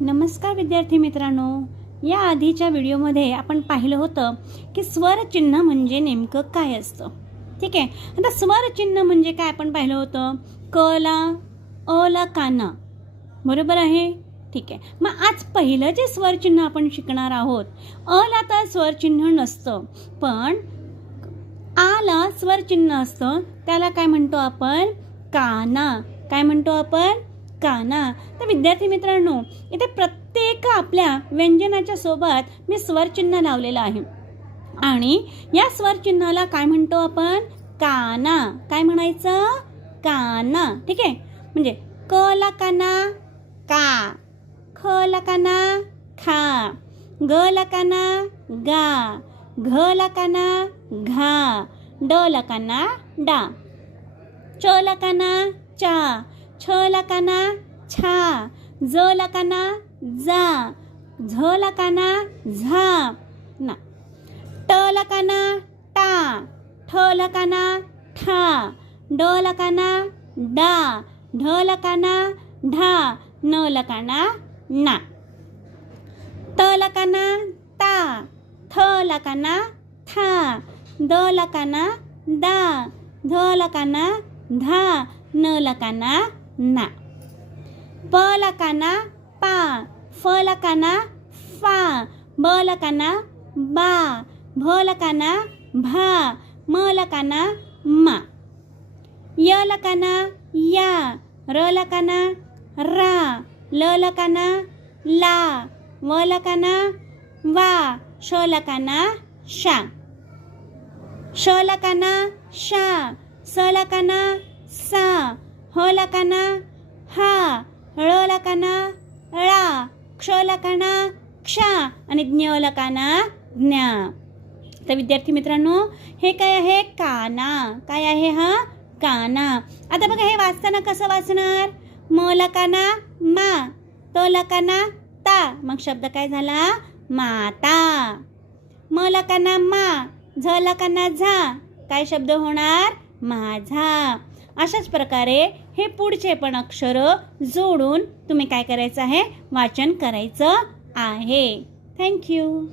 नमस्कार विद्यार्थी मित्रांनो, या आधीच्या व्हिडिओमध्ये आपण पाहिलं होतं की स्वरचिन्ह म्हणजे नेमकं काय असतं. ठीक आहे. आता स्वरचिन्ह म्हणजे काय आपण पाहिलं होतं. क ला अ ला काना, बरोबर आहे. ठीक आहे. मग आज पहिलं जे स्वरचिन्ह आपण शिकणार आहोत, अ ला तर स्वरचिन्ह नसतं, पण आ ला स्वरचिन्ह असतं. त्याला काय म्हणतो आपण? काना. काय म्हणतो आपण? काना. तर विद्यार्थी मित्रांनो, इथे प्रत्येक आपल्या व्यंजनाच्या सोबत मी स्वरचिन्ह लावलेलं आहे आणि या स्वरचिन्हाला काय म्हणतो आपण? काना. काय म्हणायचं? काना. ठीक आहे. म्हणजे क ला काना का, ख ला काना खा, ग ला काना गा, घ ला काना घा, ड ला काना डा, च ला काना चा, छ ला काना छा, ज ला काना जा, झ ला काना झा ना, ट ला काना टा, ठ ला काना ठा, ड ला काना डा, ढ ला काना ढा, न ला काना ना, त ला काना ता, थ ला काना था, द ला काना दा, ध ला काना धा, न ला काना ना, प ला काना पा, फ ला काना फा, ब ला काना बा, भ ला काना भा, म ला काना मा, य ला काना या, र ला काना रा, ल ला काना ला, व ला काना वा, श ला काना शा, श ला काना शा, स ला काना सा, ह ला काना हा, ळ ला काना ळा, क्ष ला कानाक्षा आणि ज्ञ ला काना ज्ञा. तर विद्यार्थी मित्रांनो, हे काय आहे? काना. काय आहे हा? काना. आता बघा, हे वाचताना कसं वाचणार? म ला काना मा, त ला काना ता, मग शब्द काय झाला? माता. म ला काना मा, झ ला काना झा, काय शब्द होणार? माझा. अशाच प्रकारे हे पुढचे पण अक्षर जोडून तुम्ही काय करायचं आहे? वाचन करायचं आहे. थँक्यू.